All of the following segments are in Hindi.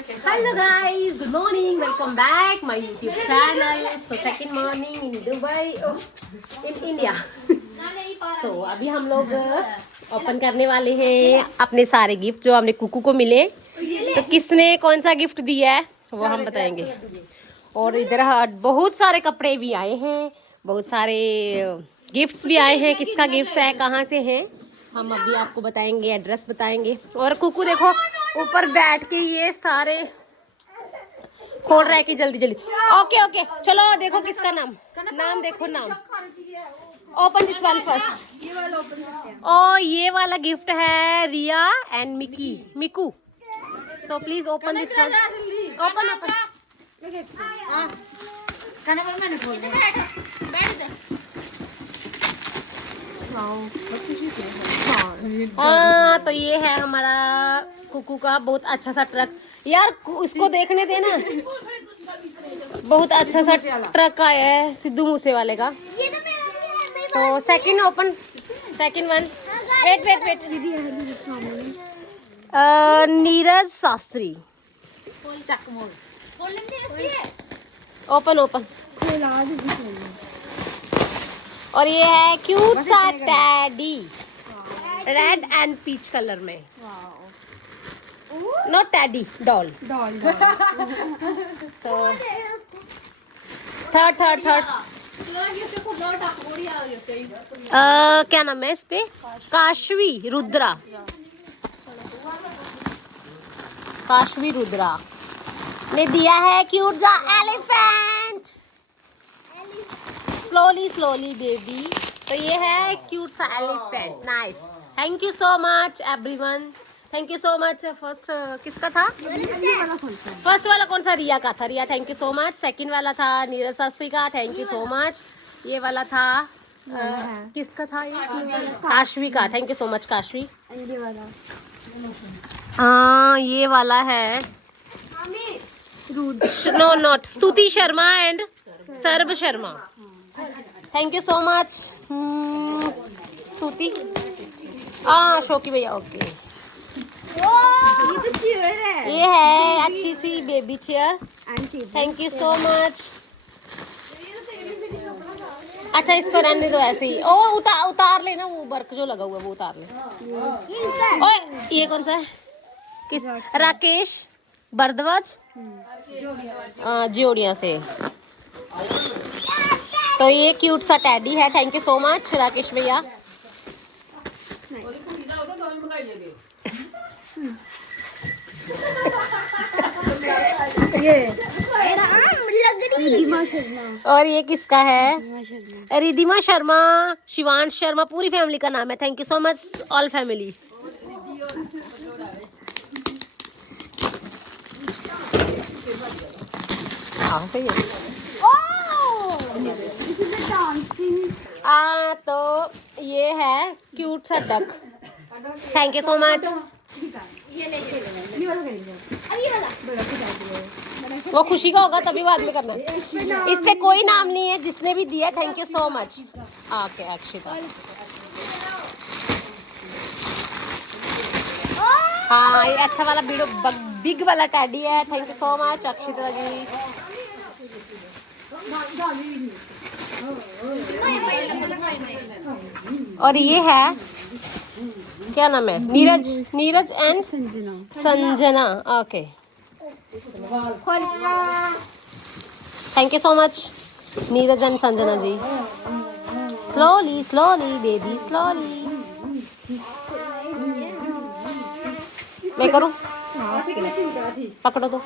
Hello guys, good morning. Welcome back my YouTube channel. So second morning in Dubai, in India. So अभी हम लोग ओपन करने वाले हैं अपने सारे गिफ्ट जो हमने कुकू को मिले. तो किसने कौन सा गिफ्ट दिया है वो हम बताएंगे. और इधर बहुत सारे कपड़े भी आए हैं, बहुत सारे गिफ्ट्स भी आए हैं. किसका गिफ्ट है, कहाँ से है, हम अभी आपको बताएंगे, एड्रेस बताएंगे. और कुकू देखो ऊपर बैठ के ये सारे खोल रहा है कि जल्दी जल्दी. ओके ओके चलो देखो किसका नाम देखो नाम. Open this one first. ओ ये वाला गिफ्ट है Riya and Miku. So please open this one. Open हाँ तो ये है हमारा कुकू का बहुत अच्छा सा ट्रक. यार उसको देखने देना, बहुत अच्छा सा ट्रक आया है सिद्धू मूसे वाले का. तो second open, second one. Wait Neeraj Shastri. Open. और ये है क्यूट सा teddy, red and peach colour में. Not teddy, doll. So third क्या नाम है इस पे, काशवी रुद्रा ने दिया है क्यूट सा एलिफेंट. Slowly baby. तो ये है क्यूट सा elephant. Nice. Thank you so much everyone. Thank you so much. First किसका था? फर्स्ट वाला कौन सा? रिया का था. Riya thank you so much. Second वाला था नीरज शास्त्री का. Thank you so much. ये वाला था किसका था? ये काशवी का. Thank you so much Kashvi. हाँ ये वाला है no not Stuti Sharma and Sarb Sharma. Thank you so much Stuti. शोकी भैया. ओके ये है अच्छी सी baby chair. Thank you so much. अच्छा इसको रहने दो ऐसे ही. ओ उतार लेना वो वर्क जो लगा हुआ है वो उतार ले. ओए ये कौन सा है? किस? राकेश भरद्वाज जियोड़िया से. तो ये क्यूट सा टैडी है. Thank you so much Rakesh भैया. और ये किसका है? रिधिमा शर्मा, शिवांश शर्मा, पूरी फैमिली का नाम है. Thank you so much all family. तो ये है क्यूट सा duck. Thank you so much. वो खुशी का होगा तभी बाद में करना. इस पे कोई नाम नहीं है, जिसने भी दिया thank you so much. Okay Akshita. हाँ ये अच्छा वाला बिग वाला टैडी है. Thank you so much Akshita ji. और ये है क्या नाम है? Neeraj and Sanjana. Okay thank you so much Neeraj and Sanjana ji. Slowly baby slowly. मैं करूं? पकड़ो तो.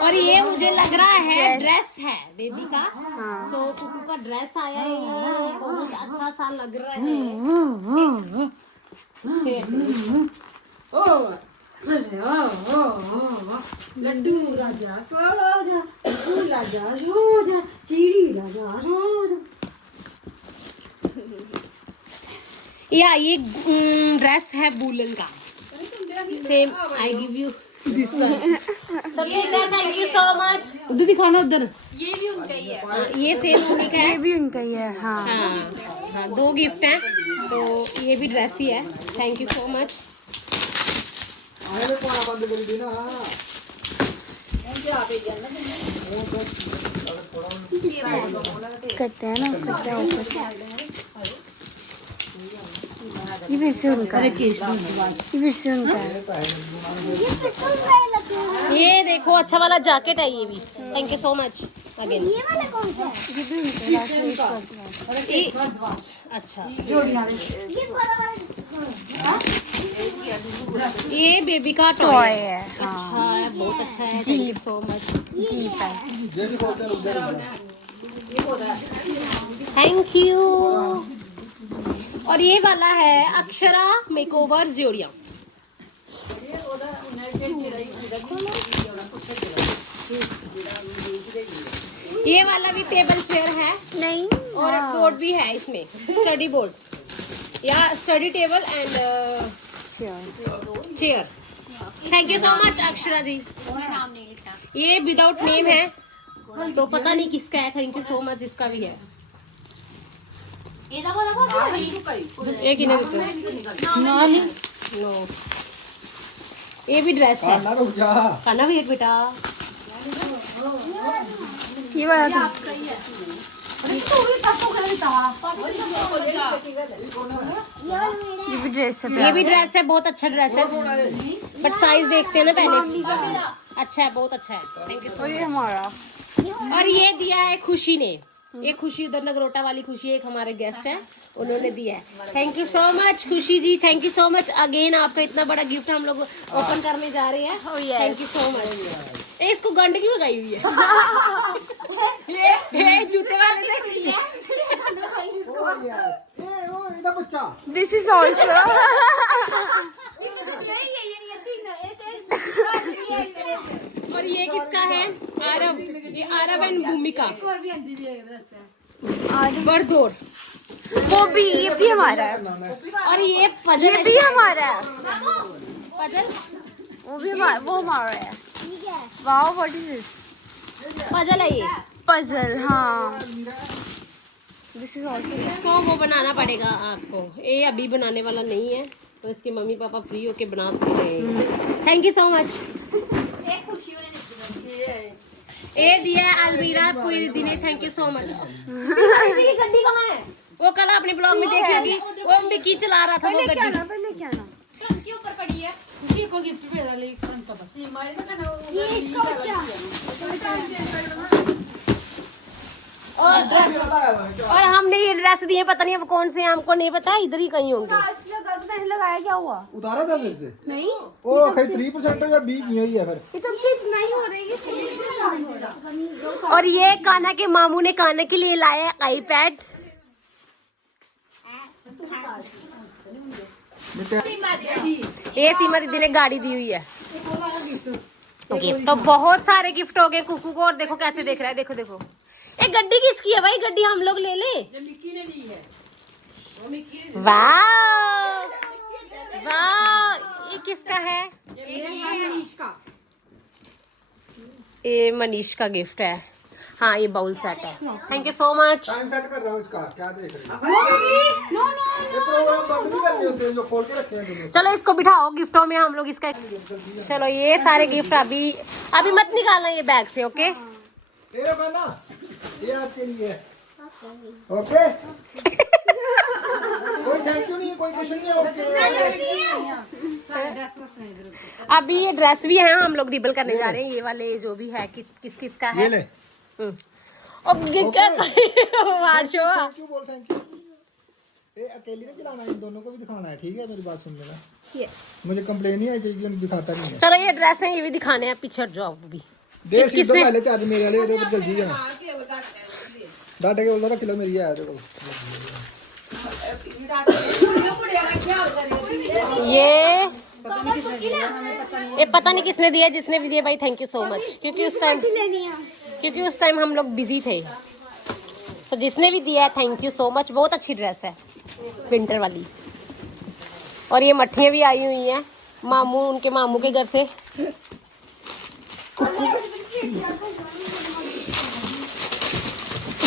और ये मुझे लग रहा है ड्रेस है बेबी का. तो कुकू का ड्रेस आया है. ये बहुत अच्छा सा लग रहा है. लड्डू राजा सोजा, राजा सोजा, चीड़ी राजा सोजा. या ये ड्रेस है बुलन का. Same I give you this one. सबसे थैंक यू सो मच। उधर दिखाना उधर। ये भी उनका ही है। ये सेम उन्हीं का है। ये भी उनका ही है। हाँ हाँ, 2 गिफ्ट हैं, तो ये भी ड्रेस ही है। Thank you so much. करते हैं ना, करते हैं ऊपर। ये फिर से उनका है, ये फिर से उनका है। ये देखो अच्छा वाला जैकेट है ये भी। Thank you so much again. ये भी उनका है। अच्छा ये बेबी का टॉय टॉय है। है। अच्छा है, बहुत अच्छा है। Thank you so much. Jeep है। Thank you. और ये वाला है अक्षरा मेकओवर जोड़िया। ये वाला भी टेबल चेयर है नहीं और बोर्ड भी है इसमें, स्टडी बोर्ड या study table and chair. Thank you so much Akshara ji. उन्होंने नाम नहीं लिखा। ये विदाउट नेम है तो पता नहीं किसका है। थैंक यू सो मच जिसका भी है। ये दबा दबा एक ही नहीं नो। ये भी ड्रेस है। खाना वेट बेटा। ये वाला तो आपका ही है। अरे तो भी पापा का था। ये भी ड्रेस है। ये भी ड्रेस है, बहुत अच्छा ड्रेस है, बट साइज देखते हैं ना पहले। अच्छा है, बहुत अच्छा है। Thank you. और ये हमारा। और ये दिया है खुशी ने। ये खुशी उधर नगरोटा वाली खुशी एक हमारे गेस्ट है, उन्होंने दिया है। Thank you so much Khushi ji. Thank you so much again. आपका इतना बड़ा गिफ्ट हम लोग ओपन करने जा रहे हैं। Thank you so much. इसको गंड क्यों लगाई हुई है? ये जूते वाले देख। This is also. और ये किसका है? आरव। ये आरव एंड भूमिका बरदौर। वो भी, ये भी हमारा है। और ये पजल ये भी हमारा है। पजल वो भी हमारा, वो हमारा है। Wow what is this? Puzzle है ये। पजल। हाँ दिस इज ऑल्सो। इसको वो बनाना पड़ेगा आपको। ये अभी बनाने वाला नहीं है, तो इसके मम्मी पापा फ्री होके बना सकते हैं। Thank you so much. एक खुशियों ने ये दिया है अलमीरा पूरी दीदी ने। Thank you so much. की गड्डी कहाँ है? वो कल अपने ब्लॉग में देखी होगी, वो मिकी चला रहा था वो गड्डी। पहले क्या ना ट्रंक के ऊपर पड़ी है। खुशी को गिफ्ट भेज वाले ट्रंक का बस। और हमने ये ड्रेस दिए, पता नहीं अब कौन से हैं, हमको नहीं पता, इधर ही कहीं होंगे। मैंने लगाया, क्या हुआ? उतारा था फिर से? नहीं ओ खैर 3% है या 20 ही है फिर। ये तो फिक्स नहीं हो रही है। और ये कान्हा के मामू ने कान्हा के लिए लाया आईपैड। ये सीमा दीदी ने गाड़ी दी हुई है। गिफ्ट तो बहुत सारे गिफ्ट हो गए कुकू को। और देखो कैसे देख रहा है, देखो देखो। ये गड्डी किसकी है भाई? गड्डी हम लोग ले ले। वाह वाह, ये किसका है? ये मनीष का गिफ्ट है। हाँ ये बाउल सेट है। Thank you so much. Time set कर रहा हूँ इसका, क्या देख रहे हो? ये प्रोग्राम बंद नहीं करने होते जो खोल के रखे हैं तुमने। चलो इसको बिठाओ गिफ्टों में हम लोग इसका। चलो ये सारे गिफ्ट अभी अभी मत निकालना ये बैग से। ओके ये होगा ना, ये आपके लिए है। ओके कोई थैंक यू नहीं है, कोई क्वेश्चन नहीं है। ओके अभी ये ड्रेस भी है, हम लोग रिबल करने जा रहे हैं। ये वाले जो भी है किस किस का है। ये ले। और थैंक यू बोल, थैंक यू। ये अकेली नहीं चलाना है, इन दोनों को भी दिखाना है, ठीक है? मेरी बात सुन लेना। मुझे कंप्लेन नहीं है कि दिखाता नहीं है। चलो ये ड्रेस है, ये भी दिखाने हैं। पीछे हट जाओ अभी। देख सीधो पहले चार्ज मेरे वाले इधर जल्दी है। डाटा के बोल रहा किलो मेरी है देखो। ये पता नहीं किसने दिया, जिसने भी दिया भाई थैंक यू सो मच। क्योंकि उस टाइम हम लोग बिजी थे, तो जिसने भी दिया है थैंक यू सो मच। बहुत अच्छी ड्रेस है विंटर वाली। और ये मट्ठियाँ भी आई हुई हैं, मामू उनके मामू के घर से।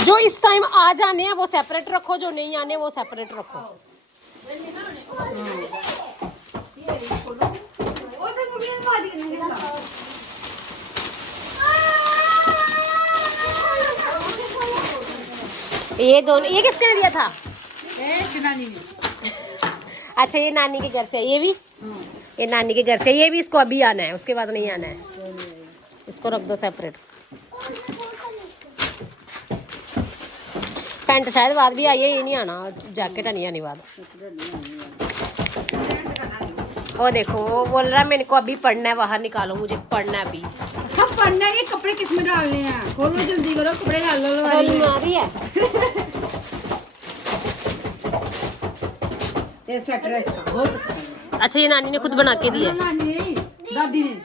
जो इस टाइम आ जाने हैं वो सेपरेट रखो, जो नहीं आने वो सेपरेट रखो। ये दोनों, ये किसने दिया था? नानी ने। अच्छा ये नानी के घर से, ये भी ये नानी के घर से, ये भी इसको अभी आना है, उसके बाद नहीं आना है। इसको रख दो सेपरेट। पैंट शायद बाद भी आई है, ये नहीं आना, जैकेट नहीं आनी बाद। वो देखो वो बोल रहा है मेरे को अभी पढ़ना है, बाहर निकालो मुझे पढ़ना है अभी। हम पढ़ना है, ये कपड़े किस में डालने हैं? खोलो जल्दी करो, कपड़े डाल लो। मारी है। ये स्वेटर है इसका, बहुत अच्छा है। अच्छा ये नानी ने खुद बना के दिया है? नानी नहीं, दादी ने।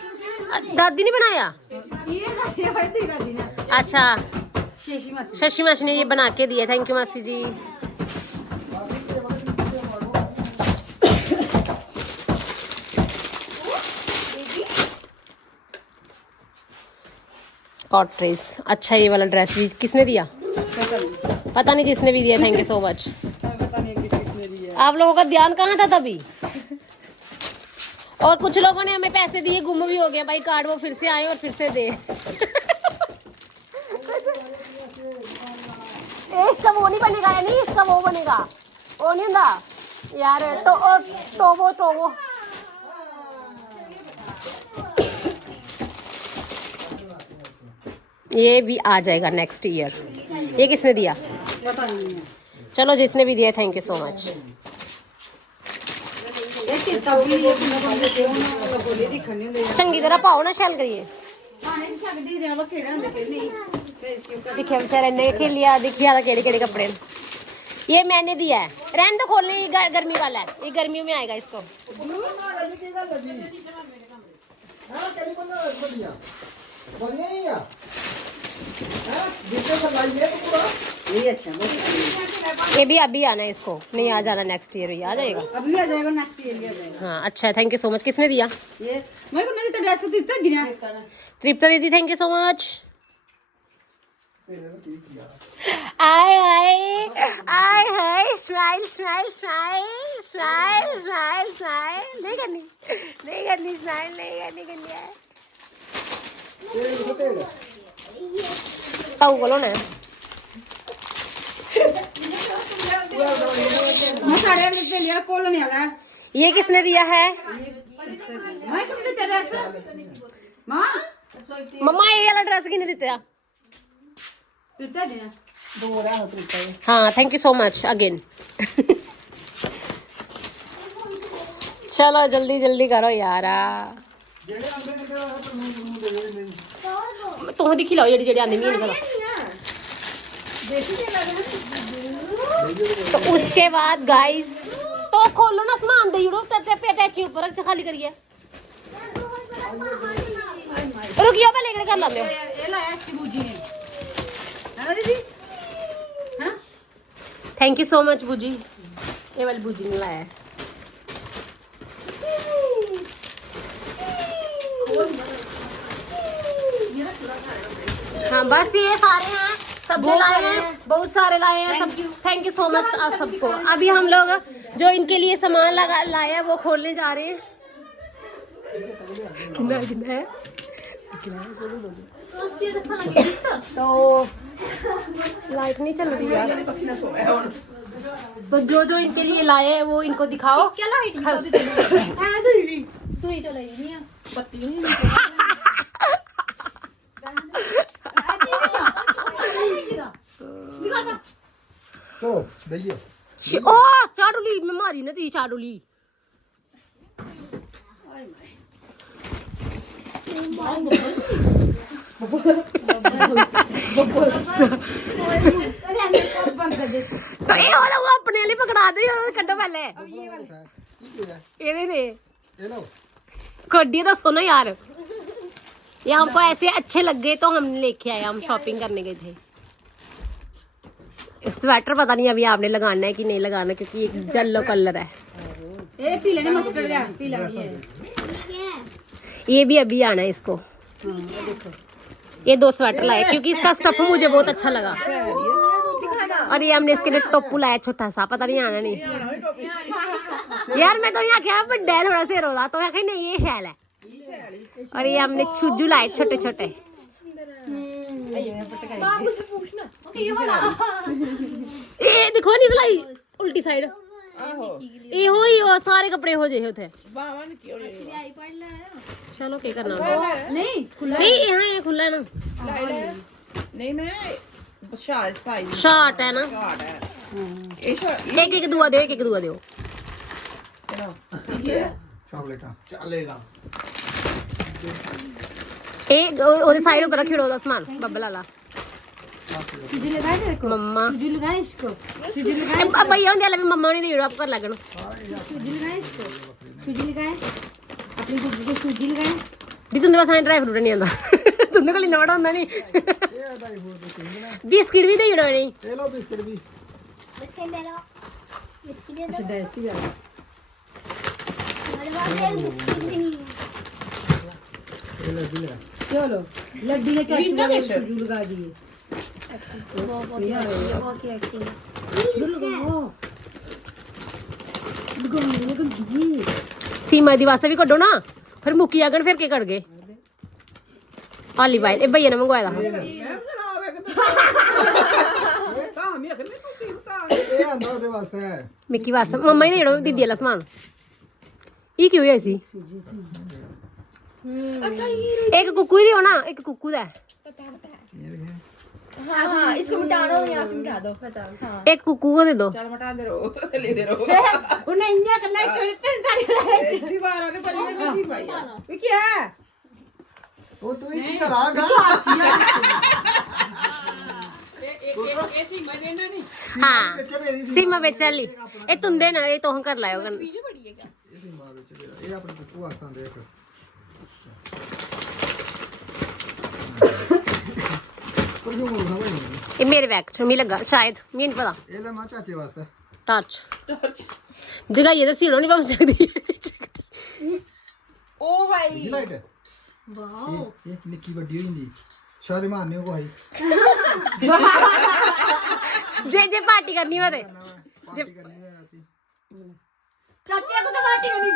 दादी ने बनाया? ये दादी ने। अच्छा शेषी मासी। शशि मासी ने ये बना के दिया। थैंक यू मासी जी। कॉट ड्रेस, अच्छा ये वाला ड्रेस भी किसने दिया? पता नहीं जिसने भी दिया, थैंक यू सो मच। आप लोगों का ध्यान कहाँ था तभी? और कुछ लोगों ने हमें पैसे दिए, गुम भी हो गए भाई कार्ड, वो फिर से आए और फिर से दे। इसका वो नहीं बनेगा, या नहीं इसका वो बनेगा, वो नहीं होता यार। टोवो ये भी आ जाएगा नेक्स्ट ईयर। ये किसने दिया? पता नहीं है। चलो जिसने भी दिया थैंक यू सो मच। चंगी तरह पाओ ना, शैल करिए। दिखे बेचारे ने खेल लिया, दिखिया केड़े केड़े कपड़े। ये मैंने दिया है, रहने तो खोलने, ये गर्मी वाला है, ये गर्मियों में आएगा इसको। ये अच्छा, ये भी अभी आना है, इसको नहीं आ जाना, नेक्स्ट ईयर ही आ जाएगा। अभी आ जाएगा, नेक्स्ट ईयर भी आ जाएगा। हाँ अच्छा, थैंक यू सो मच। किसने दिया? ये मेरे को नहीं तो ड्रेस दिखता दिया। तृप्ता दीदी थैंक यू सो मच। आए आए आए hi, smile smile smile smile smile smile. नहीं करनी, नहीं करनी स्माइल, नहीं करनी है। ताऊ बोलो ना। मैं साड़ियाँ लेते लिया, कॉल नहीं आला। ये किसने दिया है? मैं कौन देता ड्रेस? माँ मम्मा ये वाला ड्रेस किने दिया? देता देना। दो रहा हो तुमसे। हाँ thank you so much again. चलो जल्दी जल्दी करो यारा। तुम दिखी लो जेडी जेडी आंदी नहीं है। तो उसके बाद गाइस तो खोलो ना सामान दे यूरो ते अटैची ऊपर रख खाली करिए। रुकियो मैं लेकर कर लाते हो। ये लाया इसकी बूजी ने, है ना दीदी? हाँ थैंक यू सो मच बूजी। ये वाली बूजी ने लाया है। हाँ बस ये सारे हैं, सब लाए हैं, बहुत सारे लाए हैं सब। थैंक यू सो मच आप सबको। अभी हम लोग जो इनके लिए सामान लाए हैं वो खोलने जा रहे हैं। कितना कितना है तो लाइट नहीं चल रही यार। तो जो जो इनके लिए लाए हैं वो इनको दिखाओ। क्या लाइट तू ही चलाई नहीं है, बत्ती नहीं चलो भैया ओ चाडुली मैं मारी ना ती चाडुली। तो ये वाला वो अपने लिए पकड़ा दे और कड्डो पहले। ये ने ये लो कड्डी तो सुनो यार, ये हमको ऐसे अच्छे लग गए तो हम लेके आए, हम शॉपिंग करने गए थे। स्वेटर पता नहीं अभी आपने लगाना है कि नहीं लगाना, क्योंकि एक येलो कलर है। ए पीला नहीं मस्टर्ड है, पीला नहीं है। ये भी अभी आना है इसको। ये 2 स्वेटर लाए क्योंकि इसका स्टफ मुझे बहुत अच्छा लगा। और ये हमने इसके लिए टोपू लाया छोटा सा, पता नहीं आना नहीं यार। मैं तो यहाँ क्या बड्डा है थोड़ा सा रोला, तो आखे नहीं ये शैल है। और ये हमने छुजू लाए छोटे छोटे। ये देखो नहीं सिलाई उल्टी साइड। ये हो सारे कपड़े हो जे होते। चलो क्या करना नहीं खुला नहीं, यहाँ ये खुला है ना। नहीं मैं शॉर्ट है ना। एक एक दुआ दो, एक एक दुआ दो। चॉकलेट एक ओदे साइड ऊपर रखियो ओदा सामान बब्बल वाला। सुजी लगाए तेरे को, मम्मा सुजी लगाए इसको, सुजी लगाए, अब भैया होंदे वाला भी मम्मा ने दीड़ो आप कर लगन। सुजी लगाए इसको, सुजी लगाए अपनी गुड्डू को, सुजी लगाए। दी तुंदे पास ड्राई फ्रूट नहीं आंदा तुंदे कोल इन्ना बड़ा होंदा नहीं। बिस्किट भी दीड़ो नहीं। ये लो बिस्किट भी। अच्छा डाइजेस्टिव वाला ये ले ले। चलो लड्डू ने चाचू को सुजू लगा दिए। सीमा दी वास्ते भी कड्डो ना, फिर मुक्की आगन फिर के कर गए। आली भाई ए भैया ने मंगवाया था। ये आंदा दे वास्ते है। मिक्की वास्ते मम्मा ही दीड़ो दीदी वाला सामान। ये क्यों है ऐसी? एक कुकू दियो ना, एक कुकू दा। हाँ इसको मिटा दो, यहाँ से मिटा दो। एक कुकू को दे दो। चल मटा दे रो ले दे रो उन्हें इंडिया करना है, कोई पेन साड़ी रहे। दीवार पे पड़ी नहीं भाई ये क्या है? वो तू ही की करागा। हाँ सीमा बेचली ए तुंदे ना ये तो हम कर लायो इसी मार चले ये अपने कुकू आसान देख। पर क्यों बोल रहा है? ये मेरे बैग च मी लगा शायद, मैं नहीं पता। ये ले मां चाचे वास्ते। टच जगह ये तो सीढ़ो नहीं पहुंच सकती। ओ भाई ये लाइट है। वाओ ये निक्की बड़ी हुई नहीं सारे मारने को भाई। जे पार्टी करनी हो ते पार्टी करनी है राती। चाची को तो पार्टी करनी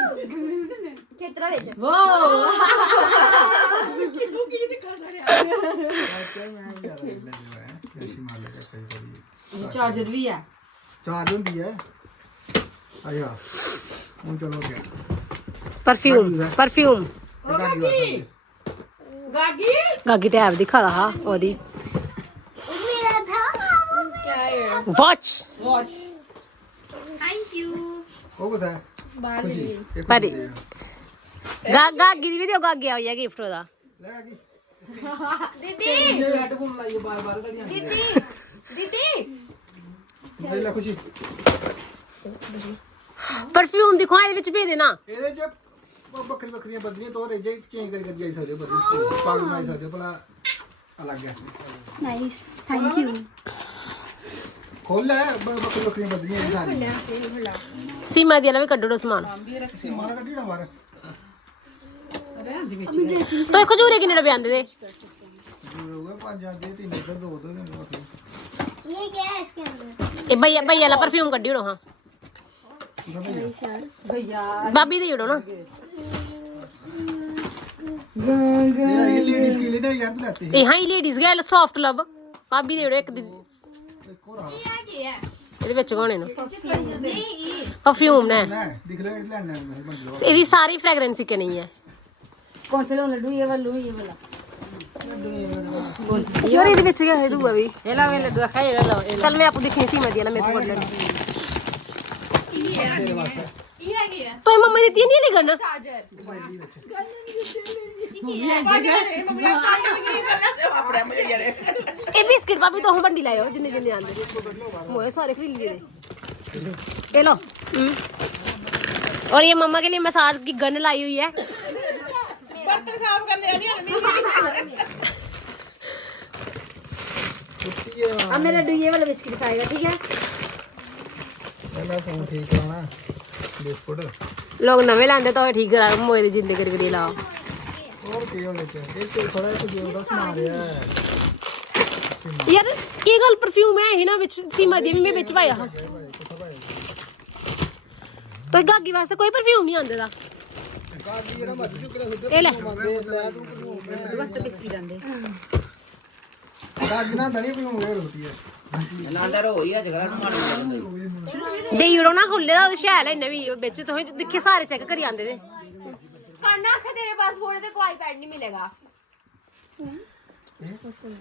कितना भेज वो क्या मैं भी आ रहा है कैसी मार लेगा सही बड़ी। चार्जर भी है, चार्ज होती है। आया उन चलो गया परफ्यूम परफ्यूम गाड़ी वास्ते। गागी गागी टैब दिखा रहा ओदी मेरा था क्या है वॉच वॉच थैंक यू वो बता बाहर पर गागी दी भी दियो, गागी आ गया गिफ्ट ओदा। ले आगी दीदी ये हेडफोन लाइए बार-बार करिए। दीदी दीदी ले ले खुशी परफ्यूम दिखो ਇਹਦੇ ਵਿੱਚ ਭੇਜ ਦੇਣਾ। ਇਹਦੇ ਚ ਬੱਕਰੀ ਬੱਕਰੀਆਂ ਬਦਲੀਆਂ ਤੋਂ ਰੇਜੇ ਚੇਂਜ ਕਰਕੇ ਜਾਈ ਸਕਦੇ ਹੋ, ਬਦਲ ਪਾਗਲ ਬਣਾ ਸਕਦੇ ਹੋ, ਭਲਾ ਅਲੱਗ ਹੈ। नाइस थैंक यू ਖੋਲ ਲੈ ਬੱਕਰੀ ਬੱਕਰੀਆਂ ਬਦਲੀਆਂ ਇਹ ਸਾਰੀਆਂ। ਸੀਮਾ ਦੀ ਵਾਲਾ ਵੀ ਕੱਢੋ ਸਮਾਨ। ਅਸੀਂ ਮਾਰਾ ਕੱਢੀ ਨਾ ਬਾਹਰ ਰਹਿਣ ਦੇ ਵਿੱਚ तो खजूरे किन्ने डब्बे आंदे दे? ਹੋਊਗਾ 5 ਆਂਦੇ 3 ਇੱਧਰ 2 ਦੋ ਦਿਨ ਬੱਕਰੀ। ये क्या है इसके अंदर ए भैया भैया वाला परफ्यूम कड्डी उड़ो। हां भैया भाभी दी उड़ो ना। ये लेडीज के लिए ना यार तू लाते हैं ए हां लेडीज गैल सॉफ्ट लव भाभी दी उड़ो एक दी एक और आ ਇਹਦੇ ਵਿੱਚ ਕੋਣੇ ਨਾ परफ्यूम ने ना दिख ले लेना है बंद लो। ਇਹਦੀ ਸਾਰੀ ਫ੍ਰੈਗਰੈਂਸ ਹੀ ਨਹੀਂ ਹੈ। कौन से लो लड्डू ये वाला ये वाला ਯਾਰ ਇਹਦੇ ਵਿੱਚ ਗਿਆ ਹੈ ਦੂਆ ਵੀ। ये ला ये लड्डू खाए ये ला चल मैं आपको दिखनी सीमा दी वाला मेरे को कर लेना। तेरे वास्ते तो मम्मा दी तीन नहीं करना। ए बिस्किट भाभी तो हम बंडी लायो जिन्ने जिन्ने आंदे मोए सारे खरीद लिए दे। ये लो और ये मम्मा के लिए मसाज की गन लाई हुई है। बर्तन साफ करने वाली है अब मेरा डू ये वाला बिस्किट खाएगा ठीक है। मैं फोन ठीक कराना बिस्कुट लोग नवे लाते तो ठीक करा मोए दी जिंदे करी लाओ और ਕੀ ਹੋ ਗਿਆ ਇਹ ਤੇ ਥੋੜਾ ਜਿਹਾ ਉਹਦਾ ਸਮਾਨ ਰਿਹਾ ਯਾਰ ਕੀ ਗੱਲ ਪਰਫਿਊਮ ਹੈ ਇਹ ਨਾ ਵਿੱਚ ਸੀਮਾ ਦੀ ਵੀ ਮੈਂ ਵਿੱਚ ਪਾਇਆ ਹਾਂ ਤੋ ਗਾਗੀ ਵਾਸਤੇ ਕੋਈ ਪਰਫਿਊਮ ਨਹੀਂ ਆਉਂਦੇ ਦਾ ਕਾਜੀ ਜਿਹੜਾ ਮਰਜ਼ੀ ਚੁੱਕ ਲੈ ਇਹ ਲੈ ਲੈ ਤੂੰ वास्ते बिस्किट आंदे ਕਾਜੀ ਨਾ ਦਣੀ ਵੀ ਹੋਵੇ ਰੋਟੀ ਹੈ ਨਾਂਦਰ ਹੋ ਰਹੀ ਹੈ ਜਗਰਾ ਨੂੰ ਮਾਰਨ ਦੇ ਯੂਰੋ ਨਾ ਖੁੱਲੇ ਦਾ ਸ਼ੈਲ ਇਹਨੇ ਵੀ ਵਿੱਚ ਤੁਸੀਂ ਦੇਖੇ ਸਾਰੇ ਚੈੱਕ ਕਰੀ ਆਂਦੇ ਦੇ कान्हा आखे तेरे पास फोन है, तेरे को आईपैड नहीं मिलेगा।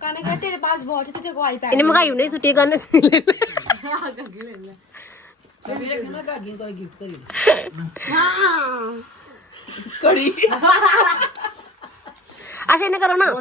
कान्हा कहे तेरे पास वॉच है, तेरे को आईपैड ਇਹਨੇ ਮਗਾਈ ਨਹੀਂ ਸੁੱਟੀ ਕਰਨ ਵੀਰੇ ਕਿਹਨਾਂ ਗਾਗੀ ਕੋਈ ਗਿਫਟ ਕਰੀ हाँ ਕੜੀ ਅੱਛਾ ਇਹਨੇ ਕਰੋ ਨਾ